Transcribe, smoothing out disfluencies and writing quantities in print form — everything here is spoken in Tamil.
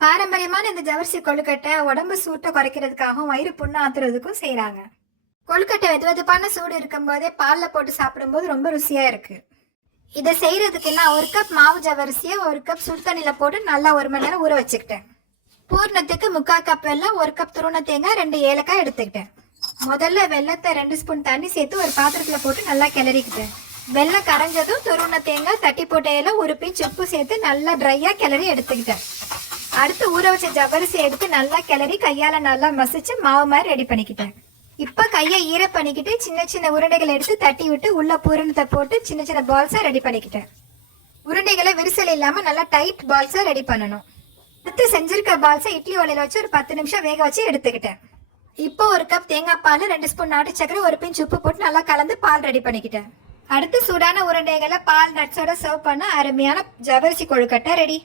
பாரம்பரியமான இந்த ஜவரிசி கொழுக்கட்டை உடம்பு சூட்டை குறைக்கிறதுக்காகவும் வயிறு புண்ணு ஆத்துறதுக்கும் செய்யறாங்க. கொழுக்கட்டை வெது வெதுப்பான சூடு இருக்கும் போதே பால்ல போட்டு சாப்பிடும்போது ரொம்ப ருசியா இருக்கு. இதை செய்யறதுக்கு நான் 1 கப் மாவு ஜவரிசியை 1 கப் சுடு தண்ணியில போட்டு நல்லா 1 மணி நேரம் ஊற வச்சுக்கிட்டேன். பூர்ணத்துக்கு 3/4 கப் வெல்லம், 1 கப் துருவன தேங்காய், 2 ஏலக்காய் எடுத்துக்கிட்டேன். முதல்ல வெல்லத்தை 2 ஸ்பூன் தண்ணி சேர்த்து ஒரு பாத்திரத்துல போட்டு நல்லா கிளறிக்கிட்டேன். வெல்லம் கரைஞ்சதும் துருவன தேங்காய், தட்டி போட்ட இலை, ஒரு பிஞ்ச் உப்பு சேர்த்து நல்லா ட்ரையா கிளறி எடுத்துக்கிட்டேன். அடுத்து ஊற வச்ச ஜவரிசி எடுத்து நல்லா கிளறி கையால நல்லா மசிச்சு மாவு மாதிரி ரெடி பண்ணிக்கிட்டேன். இப்ப கையை ஈர பண்ணிக்கிட்டு சின்ன சின்ன உருண்டைகளை எடுத்து தட்டி விட்டு உள்ள பூரணத்தை போட்டு சின்ன சின்ன பால்ஸா ரெடி பண்ணிக்கிட்டேன். உருண்டைகளை விரிசல் இல்லாம நல்லா டைட் பால்ஸா ரெடி பண்ணணும். அடுத்து செஞ்சிருக்க பால்ஸை இட்லி ஒலையில வச்சு ஒரு 10 நிமிஷம் வேக வச்சு எடுத்துக்கிட்டேன். இப்போ 1 கப் தேங்காய் பால், 2 ஸ்பூன் நாட்டு சக்கரை, 1 பிஞ்ச் உப்பு போட்டு நல்லா கலந்து பால் ரெடி பண்ணிக்கிட்டேன். அடுத்து சூடான உருண்டைகளை பால் நட்ஸோட சர்வ் பண்ண அருமையான ஜவரிசி கொழுக்கட்டை ரெடி.